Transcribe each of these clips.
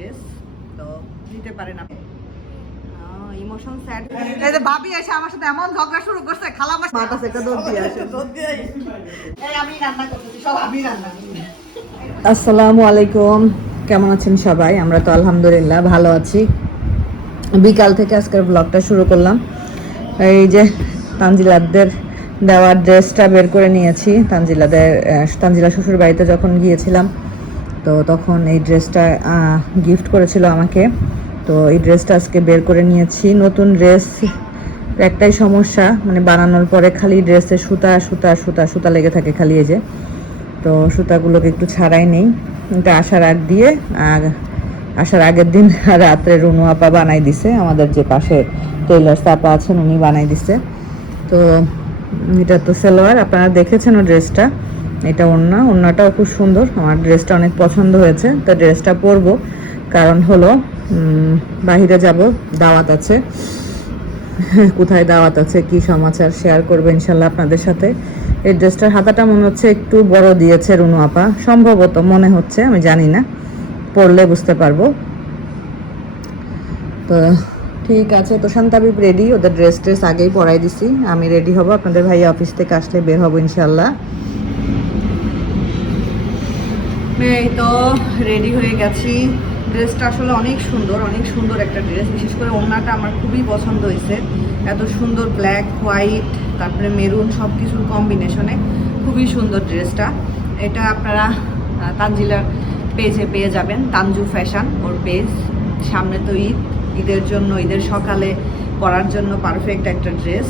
Dress তো নিতে পারেন আপনি ইমোশন স্যাড এই যে ভাবি এসে আমার সাথে এমন ঝগড়া শুরু করছে খালা আমার মাথা থেকে দৌড় দিয়ে আসে। এই আমি রান্না করতেছি সব আমি রান্না আসসালামু আলাইকুম কেমন আছেন সবাই? আমরা তো আলহামদুলিল্লাহ ভালো আছি। বিকাল থেকে আজকের ব্লগটা শুরু করলাম। এই যে তানজিলাদের দেওয়ার ড্রেসটা বের করে নিয়েছি। তানজিলাদের তানজিলা শ্বশুর বাড়িতে যখন গিয়েছিলাম তো তখন এই ড্রেসটা গিফট করেছিল আমাকে। তো এই ড্রেসটা আজকে বের করে নিয়েছি। নতুন ড্রেস, একটাই সমস্যা মানে বানানোর পরে খালি ড্রেসে সুতা সুতা সুতা সুতা লেগে থাকে খালি এই যে। তো সুতাগুলোকে একটু ছাড়াই নেই। এটা আসার আগ দিয়ে, আর আসার আগের দিন রাত্রে রুনু আপা বানাই দিছে। আমাদের যে পাশে টেইলার আপা আছেন, উনি বানাই দিছে। তো এটা তো সেলোয়ার, আপনারা দেখেছেন ও ড্রেসটা। এটা ওড়না। ওড়নাটাও খুব সুন্দর। আমার ড্রেসটা অনেক পছন্দ হয়েছে। তো ড্রেসটা পরবো। কারণ হলো বাহিরে যাব, দাওয়াত আছে। কোথায় দাওয়াত আছে, কি সমাচার শেয়ার করব ইনশাল্লাহ আপনাদের সাথে। এই ড্রেসটার হাতাটা মনে হচ্ছে একটু বড় দিয়েছে রুনু আপা। সম্ভবত মনে হচ্ছে, আমি জানি না। পরলে বুঝতে পারব। তো ঠিক আছে তো শান্তাবিব রেডি ওদের ড্রেস ট্রেস আগেই পরাই দিছি। আমি রেডি হব। আপনাদের ভাই অফিস থেকে আসলে বের হব ইনশাল্লাহ। এই তো রেডি হয়ে গেছি। ড্রেসটা আসলে অনেক সুন্দর অনেক সুন্দর একটা ড্রেস বিশেষ করে ওড়নাটা আমার খুবই পছন্দ হয়েছে। এত সুন্দর ব্ল্যাক হোয়াইট তারপরে মেরুন সব কিছুর কম্বিনেশনে খুবই সুন্দর ড্রেসটা এটা আপনারা তানজিলার পেজে পেয়ে যাবেন। তানজু ফ্যাশন ওর পেজ সামনে তো ঈদ, ঈদের জন্য, ঈদের সকালে পরার জন্য পারফেক্ট একটা ড্রেস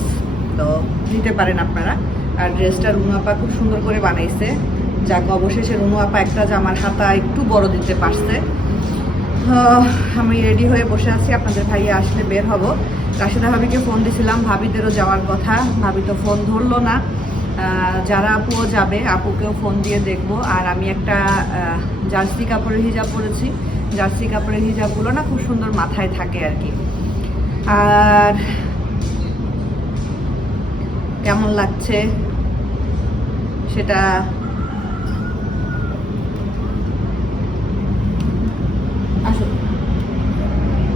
তো নিতে পারেন আপনারা। আর ড্রেসটা রুনু আপা খুব সুন্দর করে বানাইছে। যাক, অবশেষে রুনু আপা একটা জামার হাতা একটু বড় দিতে পারছে। আমি রেডি হয়ে বসে আছি, আপনাদের ভাইয়া আসলে বের হব। রাশিদা ভাবিকে ফোন দিছিলাম, ভাবিদেরও যাওয়ার কথা। ভাবি তো ফোন ধরলো না। যারা আপুও যাবে, আপুকেও ফোন দিয়ে দেখব। আর আমি একটা জার্সি কাপড়ের হিজাব পরেছি। জার্সি কাপড়ের হিজাবগুলো না খুব সুন্দর মাথায় থাকে আর কি। আর কেমন লাগছে সেটা আসো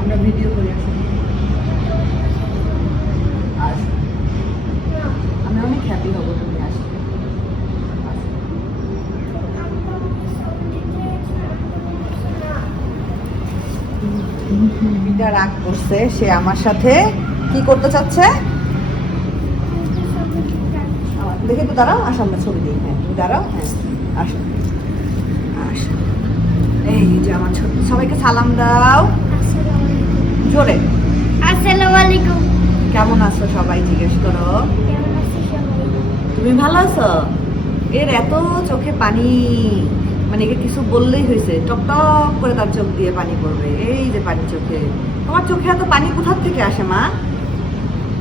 আমরা ভিডিও করি আসো আসো আমি অনেক হ্যাপি হব তুমি আসলে আসো। এটা রাগ করছে সে আমার সাথে কি করতে চাচ্ছে? দেখি তো দাঁড়াও আসো আমরা ছবি দিই হ্যাঁ তুমি দাঁড়াও হ্যাঁ আসো। আসো। এই যে আমার সবাইকে সালাম দাও। জোরে। আসসালামু আলাইকুম কেমন আছো সবাই জিজ্ঞেস করো? তুমি ভালো আছো? এর এত চোখে পানি। কিছু বললেই হয়েছে। টপ টপ করে তার চোখ দিয়ে পানি পড়বে। এই যে পানি চোখে। তোমার চোখে এত পানি কোথার থেকে আসে মা?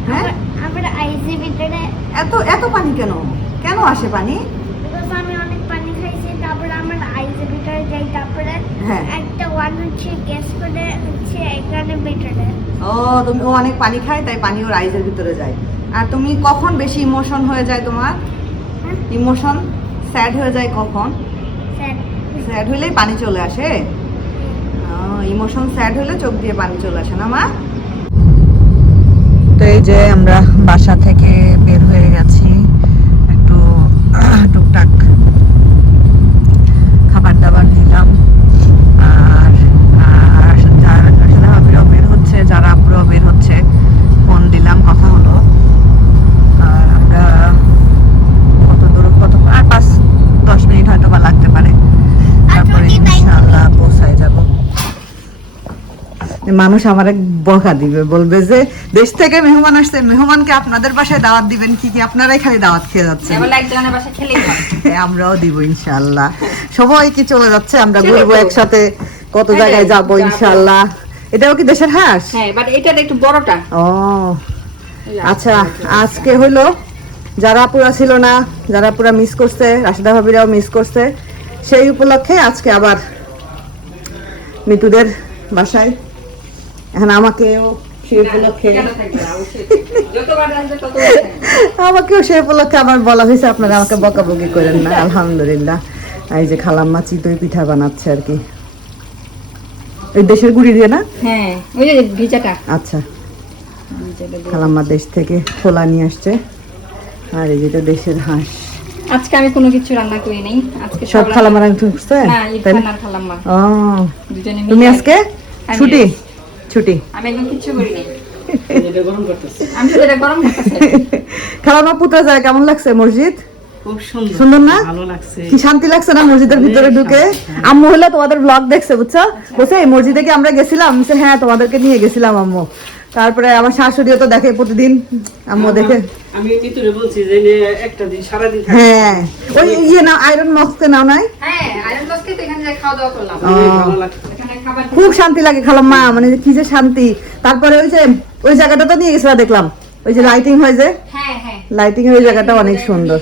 হ্যাঁ? আমার- ভিতরে এত এত পানি কেন? কেন আসে পানি? আমি অনেক পানি খাইছি তারপরে আমার ভিতরে যাই তারপরে হ্যাঁ। একটা ওয়ান হচ্ছে গ্যাস করে হচ্ছে এখানে ভিতরে। ও তুমি ও অনেক পানি খায় তাই পানি ওর ভিতরে যায়। আর তুমি কখন বেশি ইমোশন হয়ে যায় তোমার? হ্যাঁ। ইমোশন স্যাড হয়ে যায় কখন? স্যাড হলেই পানি চলে আসে। ইমোশন স্যাড হলে চোখ দিয়ে পানি চলে আসে না, মা? তো এই যে আমরা বাসা থেকে বের হয়ে গেছি, একটু টুকটাক খাবার দাবার নিলাম আর আর যারা যারা ভাবিরাও বের হচ্ছে যারা আপুরাও বের হচ্ছে ফোন দিলাম কথা হলো আর আমরা কত দূর কত আর পাঁচ দশ মিনিট হয়তো বা লাগতে পারে তারপরে যদি তাই ইনশাআল্লাহ পৌঁছায় যাব মানুষ আমার এক বকা দিবে বলবে যে দেশ থেকে মেহমান আসছে মেহমানকে আপনাদের বাসায় দাওয়াত দিবেন কি কি? আপনারাই খালি দাওয়াত খেয়ে যাচ্ছেন। আমরাও দিব ইনশাআল্লাহ। সবাই কি চলে যাচ্ছে? আমরা ঘুরবো একসাথে কত হ্যাঁ, জায়গায় যাব। ইনশাআল্লাহ। এটাও কি দেশের হাঁস? হ্যাঁ বাট এটার একটু বড়টা। ও আচ্ছা আজকে হলো যারা পুরা ছিল না যারা পুরা মিস করছে রাশিদা ভাবিরাও মিস করছে। সেই উপলক্ষে আজকে আবার মিতুদের বাসায় এখন আমাকেও সে উপলক্ষে। আমাকেও সেই উপলক্ষে আবার বলা হয়েছে আপনারা আমাকে বকাবকি করেন না আলহামদুলিল্লাহ। এই যে খালাম্মা চিতই পিঠা বানাচ্ছে আর কি। ওই দেশের গুড়ি দিয়ে না? হ্যাঁ ওই যে ভিজাটা। আচ্ছা। খালাম্মা দেশ থেকে ছোলা নিয়ে আসছে। আর এই যেটা দেশের হাঁস। আজকে আমি কোনো কিছু রান্না করি নাই। আজকে সব রান্না- খালাম্মা রান্না হ্যাঁ না? খালাম্মা। ও। তুমি আজকে ছুটি? ছুটি? আমি একদম কিছু পুত্র যায় কেমন লাগছে মসজিদ? খুব সুন্দর। সুন্দর না? কি শান্তি লাগছে না মসজিদের ভিতরে ঢুকে? আম্মু হলে তোমাদের ব্লগ দেখছে বুঝছ? বলছে এই মসজিদে কি আমরা গেছিলাম? হ্যাঁ তোমাদেরকে নিয়ে গেছিলাম আম্মু। তারপরে আমার শাশুড়িও তো দেখে প্রতিদিন আম্মু দেখে। আমি নিতুরে বলছি যে একটা দিন সারাদিন থাকব। হ্যাঁ। ওই ইয়ে না আয়রন মস্কে নাও নাই? হ্যাঁ আয়রন দশকে তো এখানে যা খাওয়া দাওয়া করলাম ভালো লাগছে খুব শান্তি লাগে খালাম্মা মানে কি যে শান্তি। তারপরে ওই যে ওই জায়গাটা তো নিয়ে গেছিলাম দেখলাম। ওই যে লাইটিং হয় যে। হ্যাঁ হ্যাঁ। লাইটিং এর ওই জায়গাটা অনেক সুন্দর।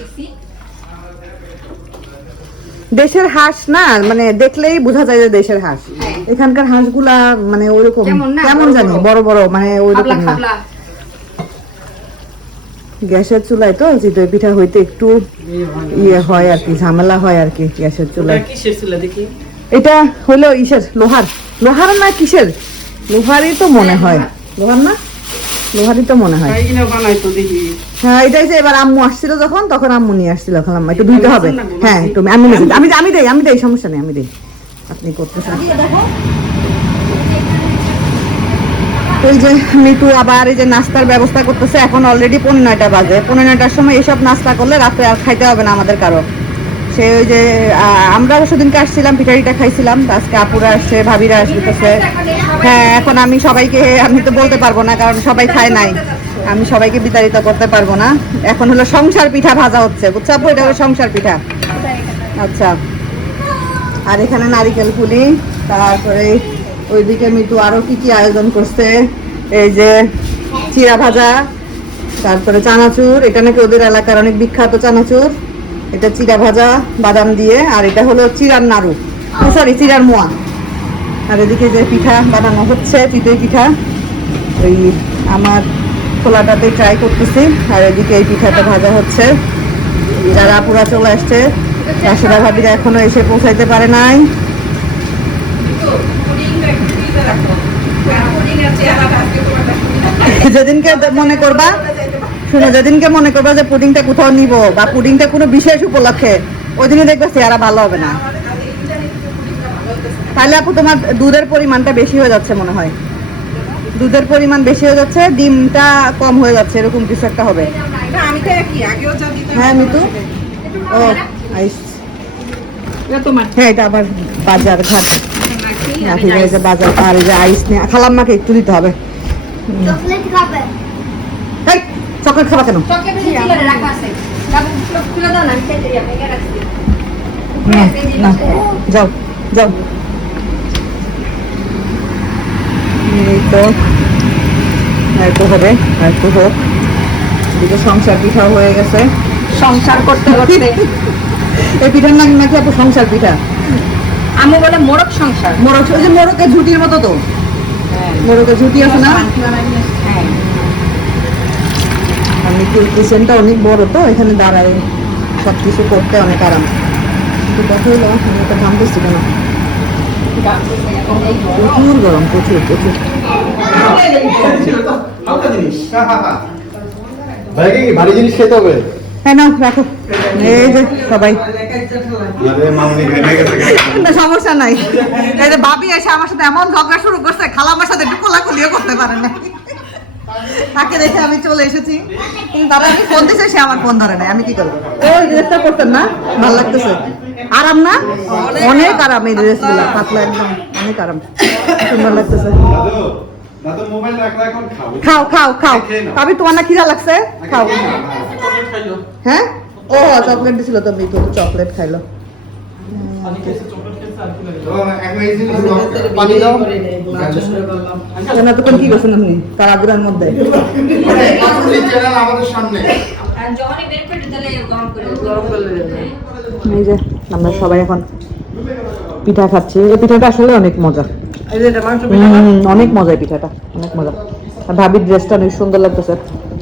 দেশের হাঁস না মানে দেখলেই বোঝা যায় যে দেশের হাঁস। হ্যাঁ। এখানকার হাঁসগুলা মানে ওইরকম। কেমন জানি বড়। বড় মানে ওইরকম না। গ্যাসের চুলায় তো চিতই পিঠা হইতে একটু ইয়ে হয় আর কি ঝামেলা হয় আর কি গ্যাসের চুলায়। কিসের ছিল দেখি? এটা হলো ইসের লোহার। লোহার না কিসের? লোহারই তো মনে হয়। লোহার না? লোহারই তো মনে হয়। হ্যাঁ এটাই যে এবার আম্মু আসছিল যখন তখন আম্মু নিয়ে আসছিল খালাম একটু ধুইতে হবে। হ্যাঁ একটু আমি আমি আমি দেই আমি দেই সমস্যা নেই আমি দেই। আপনি করতেছেন। যে মিটু আবার এই যে নাস্তার ব্যবস্থা করতেছে এখন অলরেডি পনেরো নয়টা বাজে। পনেরো নয়টার সময় এসব নাস্তা করলে রাত্রে আর খাইতে হবে না আমাদের কারও। সে ওই যে আমরা সেদিনকে আসছিলাম পিঠারিটা খাইছিলাম আজকে আপুরা আসছে, ভাবিরা আসতেছে। হ্যাঁ এখন আমি সবাইকে, আমি তো বলতে পারব না, কারণ সবাই খায় নাই। আমি সবাইকে বিতাড়িত করতে পারব না। এখন হলো সংসার পিঠা ভাজা হচ্ছে। বুঝছ আপু? এটা হলো সংসার পিঠা। আচ্ছা। আর এখানে নারিকেল পুলি, তারপরে ওইদিকে মিটু আরও কি কি আয়োজন করছে? এই যে চিরা ভাজা, তারপরে চানাচুর। এটা নাকি ওদের এলাকার অনেক বিখ্যাত চানাচুর। এটা চিরা ভাজা বাদাম দিয়ে আর এটা হলো চিরার নাড়ু। সরি চিরার মোয়া। আর এদিকে যে পিঠা বানানো হচ্ছে চিতই পিঠা ওই আমার খোলাটাতে ট্রাই করতেছি। আর এদিকে এই পিঠাটা ভাজা হচ্ছে। যারা পুরা চলে আসছে চাষিরা ভাবিরা এখনও এসে পৌঁছাইতে পারে নাই। যেদিনকে মনে করবা শুনো যেদিনকে মনে করবা যে পুডিংটা কোথাও নিব বা পুডিংটা কোনো বিশেষ উপলক্ষে ওই দিনই দেখবে চেহারা ভালো হবে না। তাহলে আপু তোমার দুধের পরিমাণটা বেশি হয়ে যাচ্ছে মনে হয়। দুধের পরিমাণ বেশি হয়ে যাচ্ছে ডিমটা কম হয়ে যাচ্ছে এরকম কিছু একটা হবে। হ্যাঁ মিতু? ও আইস। এটা হ্যাঁ এটা আবার বাজার ঘাট। বাজার আর এই যে আইস নিয়ে খালাম্মাকে একটু দিতে হবে। চকলেট খাবে। চকলেট খাবা কেন? দাও না যাও যাও। এই তো হবে আর একটু হোক। এদিকে সংসার পিঠা হয়ে গেছে। সংসার করতে করতে। এই পিঠার নাম নাকি আপু সংসার পিঠা? আমি বলে মোরক সংসার। মোরগ ওই যে মোরকের ঝুটির মতো তো। মোরকের ঝুটি আছে না? হ্যাঁ। আমি কিচেনটা অনেক বড় তো এখানে দাঁড়ায় সব কিছু করতে অনেক আরাম। কিন্তু কথা হলো? আমি একটা ঘামতেছি কেন? প্রচুর গরম প্রচুর প্রচুর। ভারী জিনিস খেতে হবে? হ্যাঁ রাখো। এই যে সবাই। সমস্যা নাই। এই যে ভাবি এসে আমার সাথে এমন ঝগড়া শুরু করছে খালা আমার সাথে একটু কোলাকুলিও করতে পারে না তাকে দেখে আমি চলে এসেছি। কিন্তু তারা আমি ফোন দিছে সে আমার ফোন ধরে নাই। আমি কি করব? ওই ড্রেসটা পরতেন না? ভালো লাগতেছে। আরাম না? অনেক আরাম এই ড্রেসগুলা পাতলা একদম অনেক আরাম। সুন্দর লাগতেছে। দাদু দাদু খাও খাও খাও। ভাবি তোমার না খিদা লাগছে? খাও। হ্যাঁ? ও চকলেট দিছিল তো মিতু তো চকলেট খাইলো। তো এখন এই জিনিস পানি দাও। কেন তখন কি করছেন আপনি? কারাগুড়ার মধ্যে? যাবে এই যে আমরা সবাই এখন পিঠা খাচ্ছি। এই পিঠাটা আসলে অনেক মজা এই যে এটা মাংস হুম, অনেক মজা পিঠাটা অনেক মজা আর ভাবির ড্রেসটা অনেক সুন্দর লাগতেছে।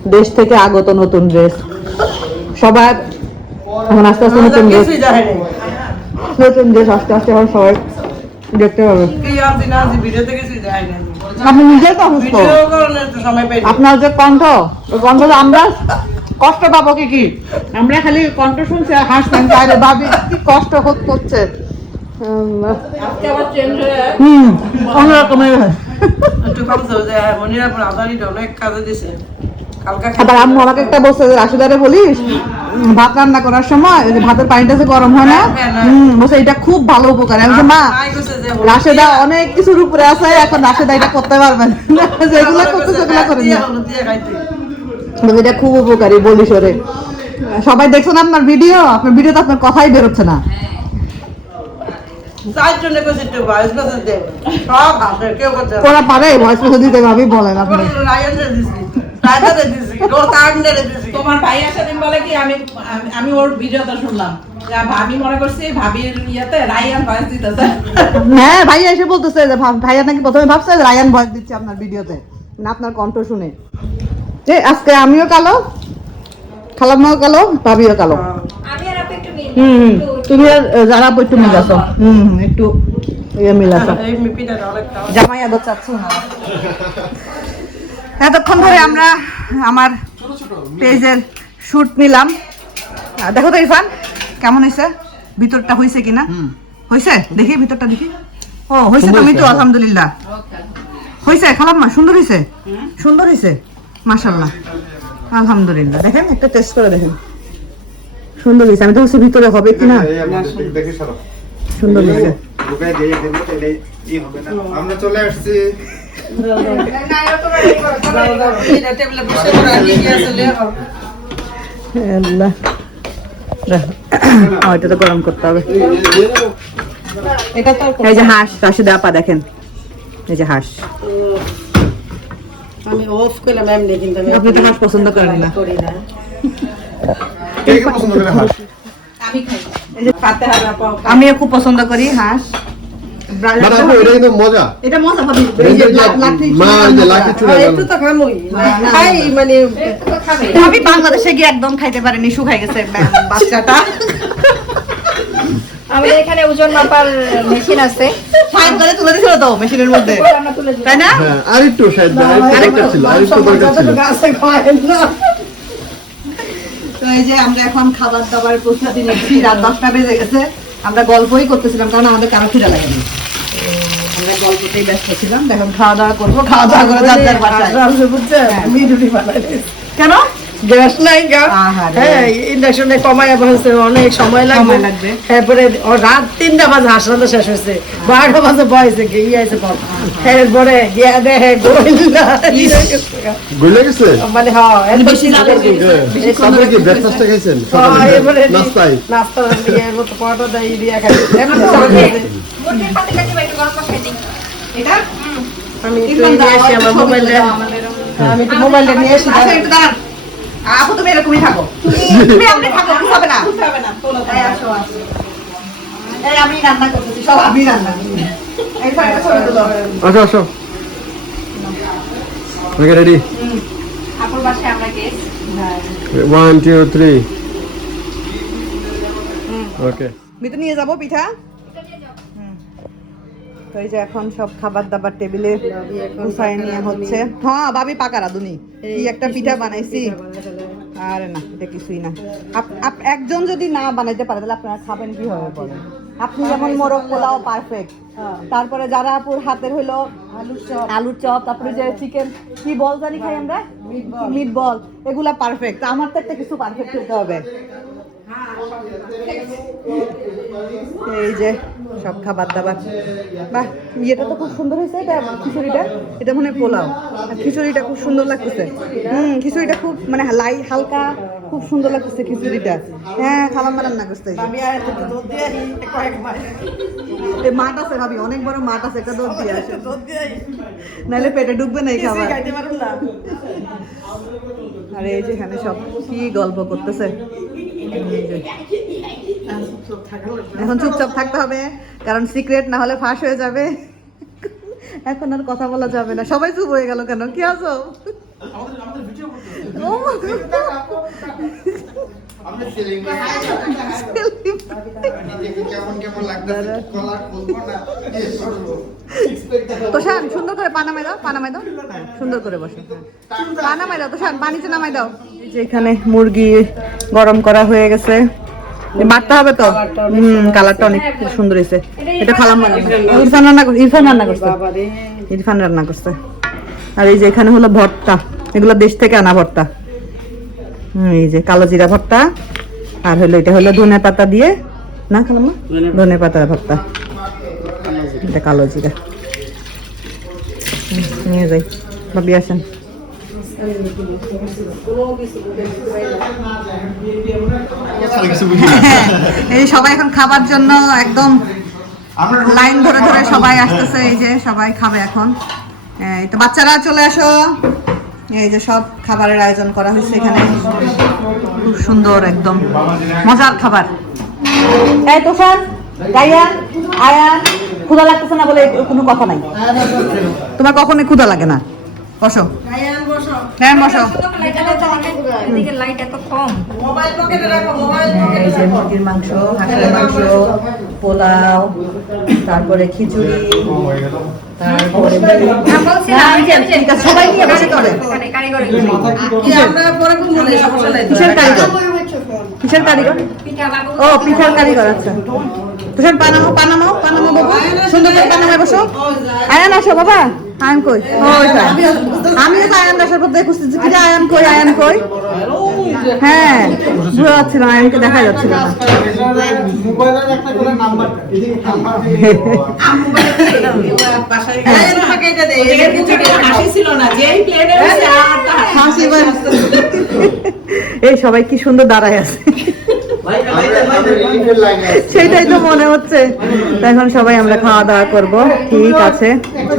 দেশ থেকে আগত নতুন ড্রেস সবার এখন আস্তে আস্তে নতুন ড্রেস নতুন ড্রেস আস্তে আস্তে এখন সবাই দেখতে কি আপনি নিজেই তো অসুস্থ। আপনার যে কণ্ঠ ওই কণ্ঠ আমরা কষ্ট পাবো কি কি? আমরা খালি কণ্ঠ শুনছি আর হাসবেন আরে ভাবি কি কষ্ট হচ্ছে। হয়ে হুম অন্যরকমের একটু কমছে যে মনিরা পর আদানিটা অনেক কাজে দিছে। আবার আম্মু আমাকে একটা বলছে রাশিদারে বলিস ভাত রান্না করার সময় ভাতের পানিটা যে গরম হয় না হ্যাঁ, বলছে এটা খুব ভালো উপকার। আমি মা রাশেদা অনেক কিছুর উপরে আছে এখন রাশেদা এটা করতে পারবেন যেগুলো করতে সেগুলো করে না। এটা খুব উপকারী বলিস ওরে। সবাই দেখছেন আপনার ভিডিও? আপনার ভিডিওতে আপনার কথাই বেরোচ্ছে না। না। ওরা পারে ভয়েস মেসেজ দিতে ভাবি বলেন আপনি। কোনো দিছি রায়ানরে দিছি দিছি। তোমার ভাই সেদিন বলে কি আমি আমি- আমি ওর ভিডিওতে শুনলাম। ভাবি মনে করছি ভাবির ইয়েতে রায়ান ভয়েস দিতেছে। হ্যাঁ ভাইয়া এসে বলতেছে যে ভাইয়া নাকি প্রথমে ভাবছে রায়ান ভয়েস দিচ্ছে আপনার ভিডিওতে। মানে আপনার কণ্ঠ শুনে। যে আজকে আমিও কালো খালাম্মাও কালো ভাবিও কালো। আমি আর আপু একটু মিল হুম তুমি যারা একটু মিলাছো হুম হুম, একটু ইয়ে মিপিটা অনেকটা। জামাই আদর চাচ্ছ না। এতক্ষণ ধরে আমরা আমার পেজের শুট নিলাম দেখো তো ইরফান কেমন হয়েছে ভিতরটা হয়েছে কিনা হয়েছে দেখি ভিতরটা দেখি ও হয়েছে তুমি তো আলহামদুলিল্লাহ হয়েছে খালাম্মা সুন্দর হয়েছে সুন্দর হয়েছে মাশাল্লাহ আলহামদুলিল্লাহ দেখেন একটা টেস্ট করে দেখেন সুন্দর হয়েছে আমি তো ভিতরে হবে কিনা সুন্দর হয়েছে আমরা চলে আসছি। এটা তো গরম করতে হবে। এই যে হাঁস রাশিদা আপা দেখেন। এই যে হাঁস। আমি অফ করলাম এমনি কিন্তু আমি আপনি তো হাঁস পছন্দ করেন না। করি না। কে কে আমিও খুব পছন্দ করি হাঁস। মজা। এটা মজা ভাবি। মানে ভাবি বাংলাদেশে গিয়ে একদম খাইতে পারেনি শুকাই গেছে বাচ্চাটা। আমাদের এখানে ওজন মাপার মেশিন আছে। ফাইন করে তুলে দিছিল তো মেশিনের মধ্যে। আমরা তুলে দিই তাই না? হ্যাঁ আরেকটু ছিল দরকার ছিল। এই যে আমরা এখন খাবার দাবার প্রস্তুতি নিচ্ছি রাত দশটা বেজে গেছে। আমরা গল্পই করতেছিলাম কারণ আমাদের কারও খিদা লাগেনি। আমরা গল্পতেই ব্যস্ত ছিলাম এখন খাওয়া দাওয়া করব খাওয়া দাওয়া করে যার যার বাসায় বুঝছে আমি রুটি বানাই কেন? গ্যাস নাই গা। হ্যাঁ ইন্ডাকশনে কমায় বসে অনেক সময় লাগবে। ও রাত তিনটা বাজে হাসপাতাল শেষ হয়েছে। বারোটা বাজে বয়সে গিয়ে আইছে এরপরে গিয়া দেখে গলে গেছে? মানে হ্যাঁ বেশি লাগে। হ্যাঁ এরপরে নাস্তায়? নাস্তা দিয়ে মতো পরোটা দিয়ে দিয়া খাই এমনি সবাই মুরগির পাতি কাটি বাইরে গরম করে দিই। এটা? আমি একটু নিয়ে আসি আমার মোবাইলে আমি মোবাইলে নিয়ে আসি আচ্ছা আপু তুমি এরকমই থাকো। তুমি আপনি থাকো কিছু হবে না এই আসো, আসো। এই আমি রান্না করতেছি সব আমি রান্না এই ফাইলটা ছবি তুলো। আসো আসো। ওকে রেডি আপুর বাসায় আমরা guest one two three okay Mitu নিয়ে যাব পিঠা। তো এই যে এখন সব খাবার দাবার টেবিলে গুছাই নিয়ে হচ্ছে। হ্যাঁ ভাবি পাকা রাধুনি। কি একটা পিঠা বানাইছি। আরে না এটা কিছুই না। একজন যদি না বানাইতে পারে তাহলে আপনারা খাবেন কীভাবে বলেন? আপনি যেমন মোরগ পোলাও পারফেক্ট তারপরে যারা আপুর হাতের হইল আলুর চপ। আলুর চপ তারপরে যে চিকেন কি বল জানি খাই আমরা? মিট বল এগুলা পারফেক্ট আমার তো একটা কিছু পারফেক্ট হতে হবে। এই যে সব খাবার দাবার। বাহ, ইয়েটা তো খুব সুন্দর হয়েছে, এটা খিচুড়িটা। এটা মনে পোলাও। খিচুড়িটা খুব সুন্দর লাগতেছে। হুম, খিচুড়িটা খুব মানে লাই, হালকা, খুব সুন্দর লাগতেছে খিচুড়িটা। হ্যাঁ খালাম্মা রান্না করতে দুধ মাঠ আছে ভাবি, অনেক বড় মাঠ আছে, একটা দৌড় দিয়ে আসে। নাহলে পেটে ঢুকবে না এই খাবার। আর এই যে এখানে সব কি গল্প করতেছে। এখন চুপচাপ থাকতে হবে কারণ সিক্রেট না হলে ফাঁস হয়ে যাবে। এখন আর কথা বলা যাবে না। সবাই চুপ হয়ে গেল কেন? কি আছো তোষান সুন্দর করে পা নামাই দাও পা নামাই দাও। সুন্দর করে বসো। হ্যাঁ। পা নামাই দাও তোষান পানিতে নামাই দাও। এই যে এখানে মুরগি গরম করা হয়ে গেছে। মারতে হবে তো? হম কালারটা অনেক সুন্দর হয়েছে। এটা খালাম ইরফান রান্না করছে ইরফান রান্না করছে। ইরফান রান্না করছে। আর এই যে এখানে হলো ভর্তা। এগুলো দেশ থেকে আনা ভর্তা। এই যে কালো জিরা ভর্তা আর হলো এটা হলো ধনে পাতা দিয়ে। না খালাম ধনে পাতা। ভর্তা। এটা কালো জিরা। নিয়ে যাই। ভাবি আসেন। হ্যাঁ, এই সবাই এখন খাবার জন্য একদম লাইন ধরে ধরে সবাই আসতেছে এই যে সবাই খাবে এখন। এই তো বাচ্চারা চলে আসো। এই যে সব খাবারের আয়োজন করা হয়েছে এখানে। খুব সুন্দর একদম। মজার খাবার। এই তোষার গাইয়ান আয়ান ক্ষুধা লাগতেছে না বলে কোনো কথা নাই। তোমার কখনোই ক্ষুধা লাগে না। বসো। হ্যাঁ বসো। এদিকে লাইট এত কম। এই যে মুরগির মাংস হাঁসের মাংস পোলাও তারপরে খিচুড়ি না, ঠিক আছে, সবাই নিয়ে বসে করে কিসের? কারিগর? কিসের কারিগর? ও পিঠার কারিগর আচ্ছা। তুষার পানামো পানামো পানামো বাবু? সুন্দর করে পানামে বসো। আয়ান আসো বাবা। আয়ান কই? কিরে আয়ান কই কই? হ্যাঁ আয়ানকে দেখা যাচ্ছিল না। না এই সবাই কি সুন্দর দাঁড়ায় আছে। সেটাই তো মনে হচ্ছে। এখন সবাই আমরা খাওয়া দাওয়া করব। ঠিক আছে?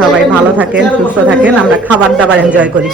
সবাই ভালো থাকেন, সুস্থ থাকেন, আমরা খাবার দাবার এনজয় করি।